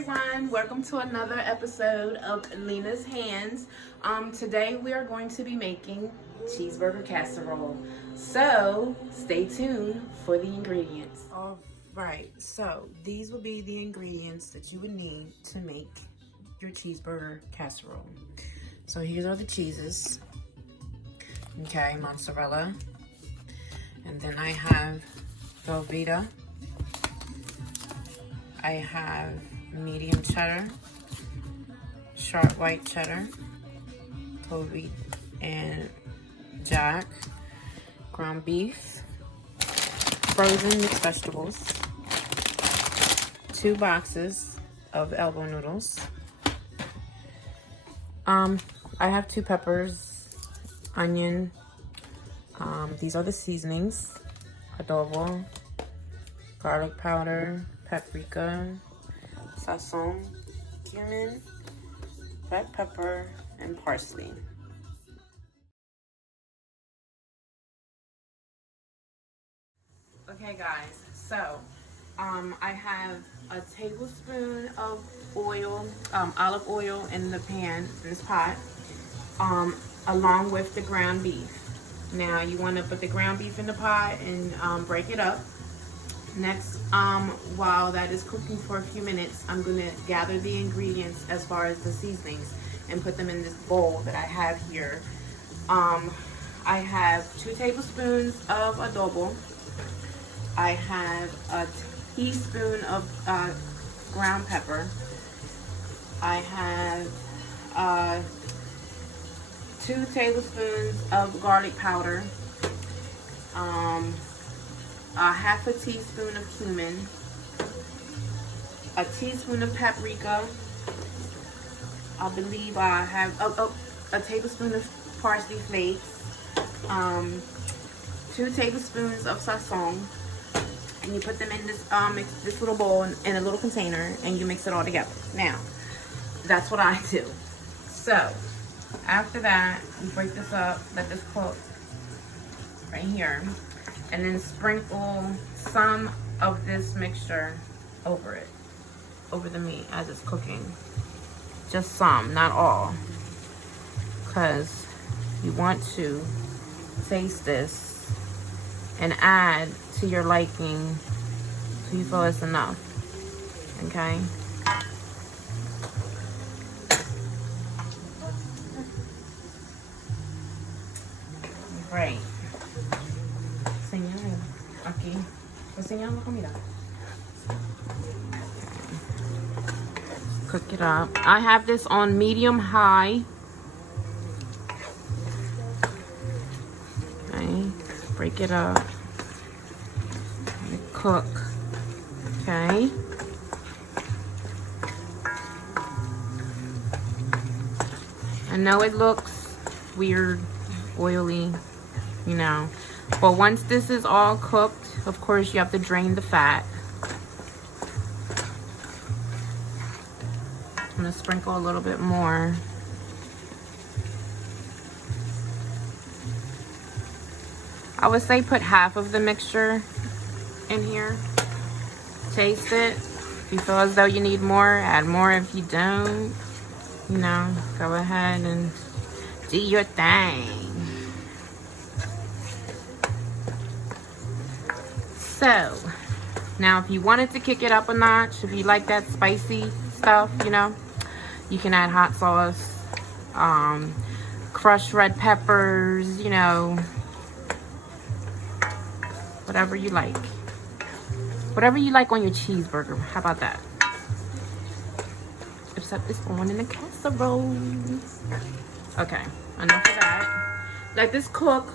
everyone, welcome to another episode of Lena's Hands. Today we are going to be making cheeseburger casserole, so stay tuned for the ingredients. All right, so these will be the ingredients that you would need to make your cheeseburger casserole. So here are the cheeses. Okay, mozzarella, and then I have Velveeta. I have medium cheddar, sharp white cheddar, Toby and Jack, ground beef, frozen mixed vegetables, 2 boxes of elbow noodles. I have 2 peppers, onion. These are the seasonings: adobo, garlic powder, paprika, sazon, cumin, red pepper, and parsley. Okay guys, so I have a tablespoon of oil, olive oil in the pan, this pot, along with the ground beef. Now you want to put the ground beef in the pot and break it up. Next, while that is cooking for a few minutes, I'm going to gather the ingredients as far as the seasonings and put them in this bowl that I have here. I have 2 tablespoons of adobo. I have a teaspoon of ground pepper. I have 2 tablespoons of garlic powder. A half a teaspoon of cumin, a teaspoon of paprika. I believe I have a tablespoon of parsley flakes, 2 tablespoons of sazon, and you put them in this little bowl in a little container, and you mix it all together. Now, that's what I do. So, after that, you break this up, let this cook right here. And then sprinkle some of this mixture over it, over the meat as it's cooking. Just some, not all, because you want to taste this and add to your liking so you feel it's enough, okay? Great. Aquí. Enseñame la comida. Cook it up. I have this on medium high. Okay. Break it up. Let it cook. Okay. I know it looks weird, oily, you know. But once this is all cooked, of course, you have to drain the fat. I'm gonna sprinkle a little bit more. I would say put half of the mixture in here. Taste it. If you feel as though you need more, add more. If you don't, you know, go ahead and do your thing. So, now if you wanted to kick it up a notch, if you like that spicy stuff, you know, you can add hot sauce, crushed red peppers, you know, whatever you like. Whatever you like on your cheeseburger. How about that? Except it's going in a casserole. Okay, enough of that. Let this cook.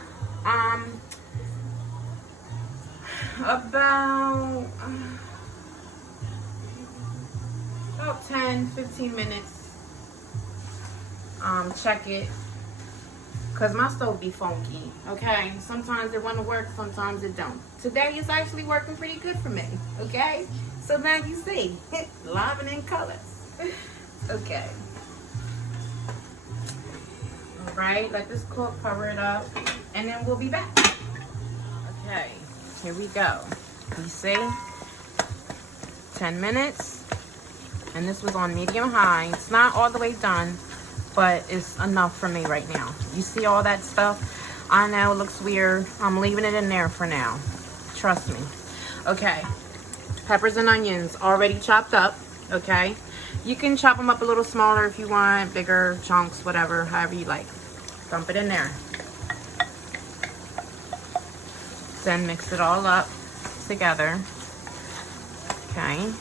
About 10-15 minutes. Check it, because my stove be funky, okay? Sometimes it want to work, sometimes it don't. Today it's actually working pretty good for me, okay? So now you see, live and in color. Okay. All right, let this cook, cover it up, and then we'll be back. Okay. Here we go. You see? 10 minutes. And this was on medium high. It's not all the way done, but it's enough for me right now. You see all that stuff? I know it looks weird. I'm leaving it in there for now. Trust me. Okay. Peppers and onions already chopped up. Okay. You can chop them up a little smaller if you want, bigger chunks, whatever, however you like. Dump it in there. Then mix it all up together. Okay.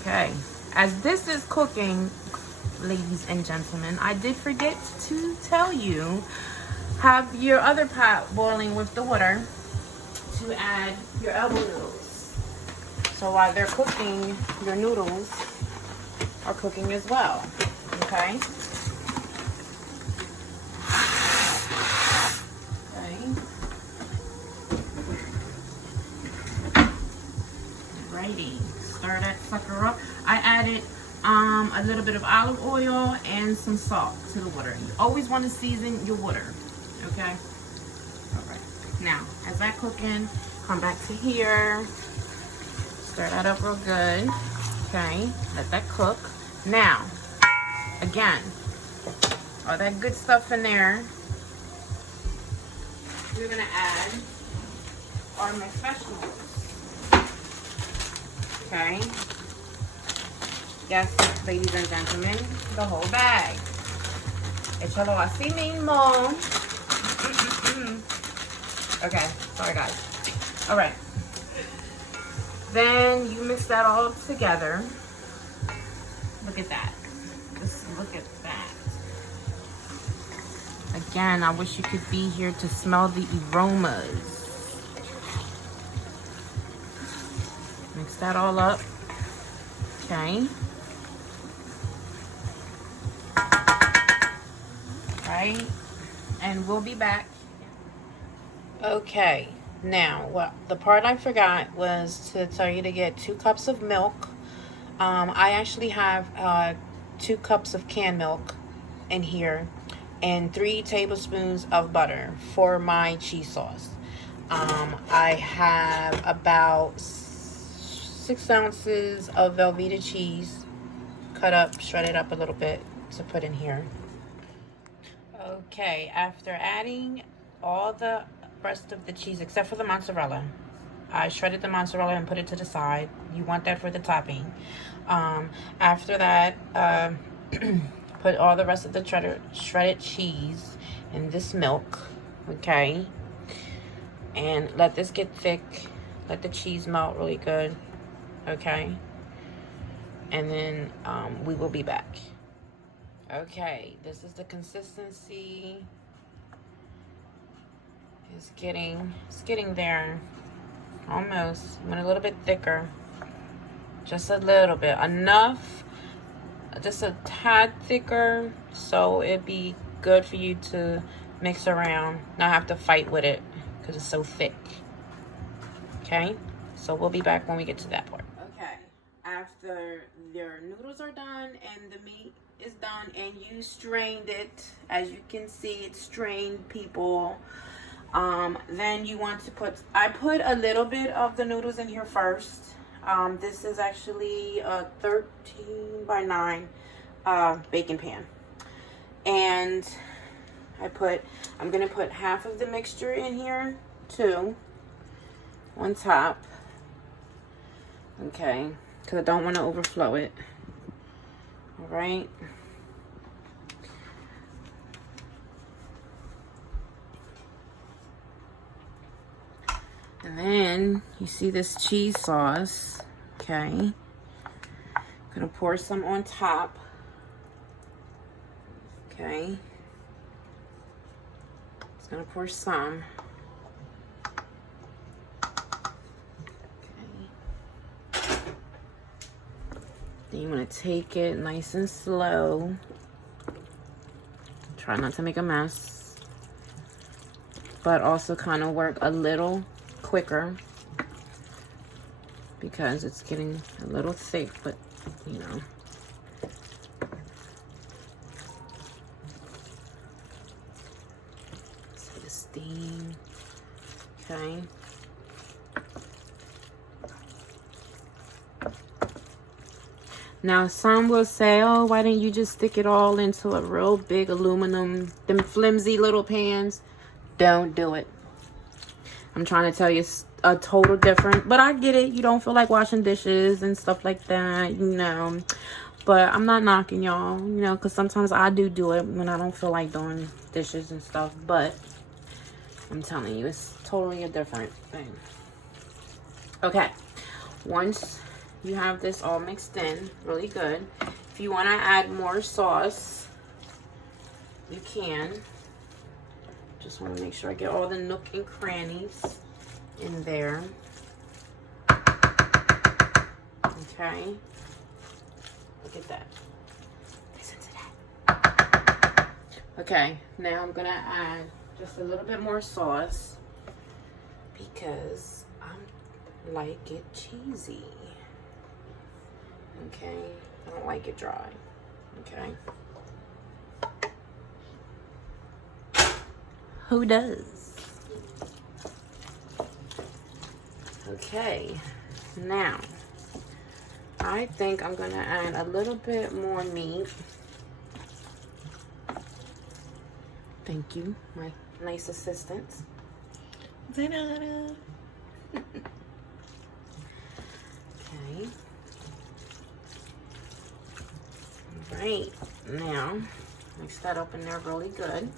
Okay, as this is cooking, ladies and gentlemen, I did forget to tell you, have your other pot boiling with the water to add your elbow noodles. So while they're cooking, your noodles are cooking as well, okay? Alrighty. Stir that sucker up. I added a little bit of olive oil and some salt to the water. You always want to season your water, okay? All right. Now, as that cooking, come back to here. Stir that up real good. Okay, let that cook. Now, again, all that good stuff in there. We're gonna add our mixed vegetables. Okay. Yes, ladies and gentlemen, the whole bag. Échalo así mismo. Okay, sorry guys. All right. Then you mix that all together. Look at that. Just look at that. Again, I wish you could be here to smell the aromas. Mix that all up. Okay. Right. And we'll be back. Okay. Now, what the part I forgot was to tell you to get 2 cups of milk. I actually have 2 cups of canned milk in here and 3 tablespoons of butter for my cheese sauce. I have about 6 ounces of Velveeta cheese cut up, shredded up a little bit to put in here. Okay, after adding all the rest of the cheese except for the mozzarella, I shredded the mozzarella and put it to the side. You want that for the topping. After that, put all the rest of the shredded cheese in this milk, okay? And let this get thick. Let the cheese melt really good, okay? And then we will be back. Okay, this is the consistency. It's getting there. Almost. Went a little bit thicker. Just a little bit. Enough. Just a tad thicker. So it'd be good for you to mix around. Not have to fight with it because it's so thick. Okay? So we'll be back when we get to that part. Okay. After your noodles are done and the meat is done and you strained it, as you can see, it's strained, people. Then you want to I put a little bit of the noodles in here first. This is actually a 13 by 9 baking pan. And I'm gonna put half of the mixture in here too, on top. Okay, because I don't want to overflow it. All right. And then you see this cheese sauce, okay? Gonna pour some on top, okay? Just gonna pour some. Okay. Then you wanna take it nice and slow. Try not to make a mess, but also kind of work a little quicker because it's getting a little thick, but you know. See the steam. Okay. Now, some will say, oh, why didn't you just stick it all into a real big aluminum, them flimsy little pans? Don't do it. I'm trying to tell you it's a total different, but I get it. You don't feel like washing dishes and stuff like that, you know. But I'm not knocking y'all, you know, because sometimes I do it when I don't feel like doing dishes and stuff. But I'm telling you, it's totally a different thing. Okay, once you have this all mixed in really good, if you want to add more sauce, you can. Just want to make sure I get all the nook and crannies in there. Okay, look at that. Listen to that. Okay, now I'm gonna add just a little bit more sauce because I like it cheesy. Okay, I don't like it dry. Okay. Who does? Okay, now I think I'm gonna add a little bit more meat. Thank you, my nice assistant. Okay. All right, now mix that up in there really good.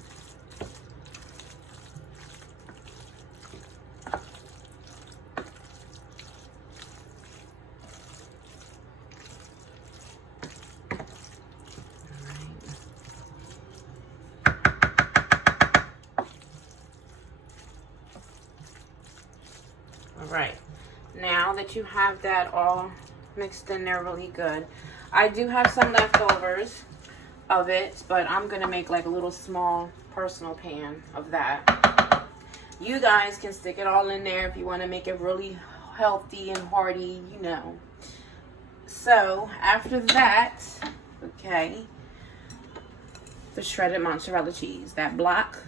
Right, now that you have that all mixed in there really good, I do have some leftovers of it, but I'm gonna make like a little small personal pan of that. You guys can stick it all in there if you want to make it really healthy and hearty, you know. So after that, okay, the shredded mozzarella cheese, that block,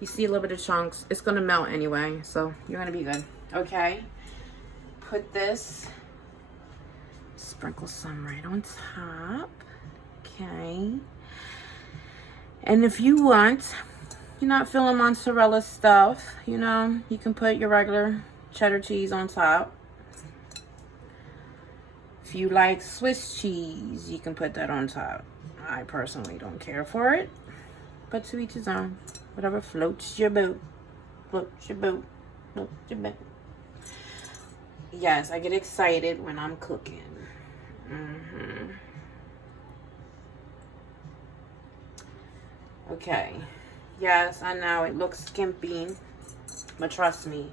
you see a little bit of chunks, it's gonna melt anyway, so you're gonna be good. Okay, put this, sprinkle some right on top. Okay, and if you want, you're not feeling mozzarella stuff, you know, you can put your regular cheddar cheese on top. If you like Swiss cheese, you can put that on top. I personally don't care for it, but to each his own. Whatever floats your boat. Floats your boat. Floats your boat. Yes, I get excited when I'm cooking. Okay. Yes, I know it looks skimpy, but trust me,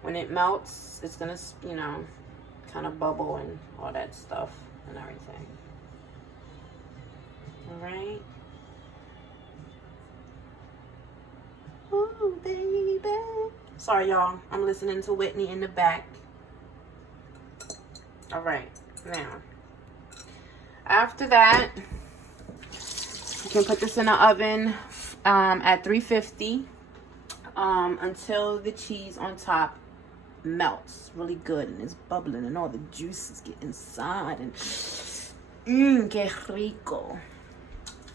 when it melts, it's gonna, you know, kind of bubble and all that stuff and everything. All right. Ooh, baby. Sorry, y'all. I'm listening to Whitney in the back. All right, now after that, you can put this in the oven at 350 until the cheese on top melts really good and it's bubbling and all the juices get inside and que rico.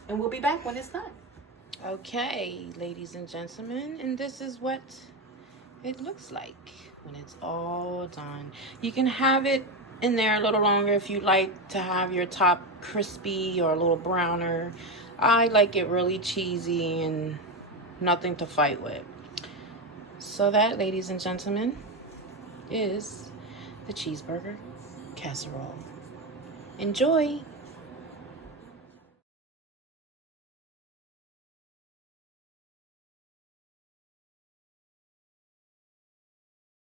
And we'll be back when it's done. Okay, ladies and gentlemen, and this is what it looks like when it's all done. You can have it in there a little longer if you like to have your top crispy or a little browner. I like it really cheesy and nothing to fight with. So that, ladies and gentlemen, is the cheeseburger casserole. Enjoy!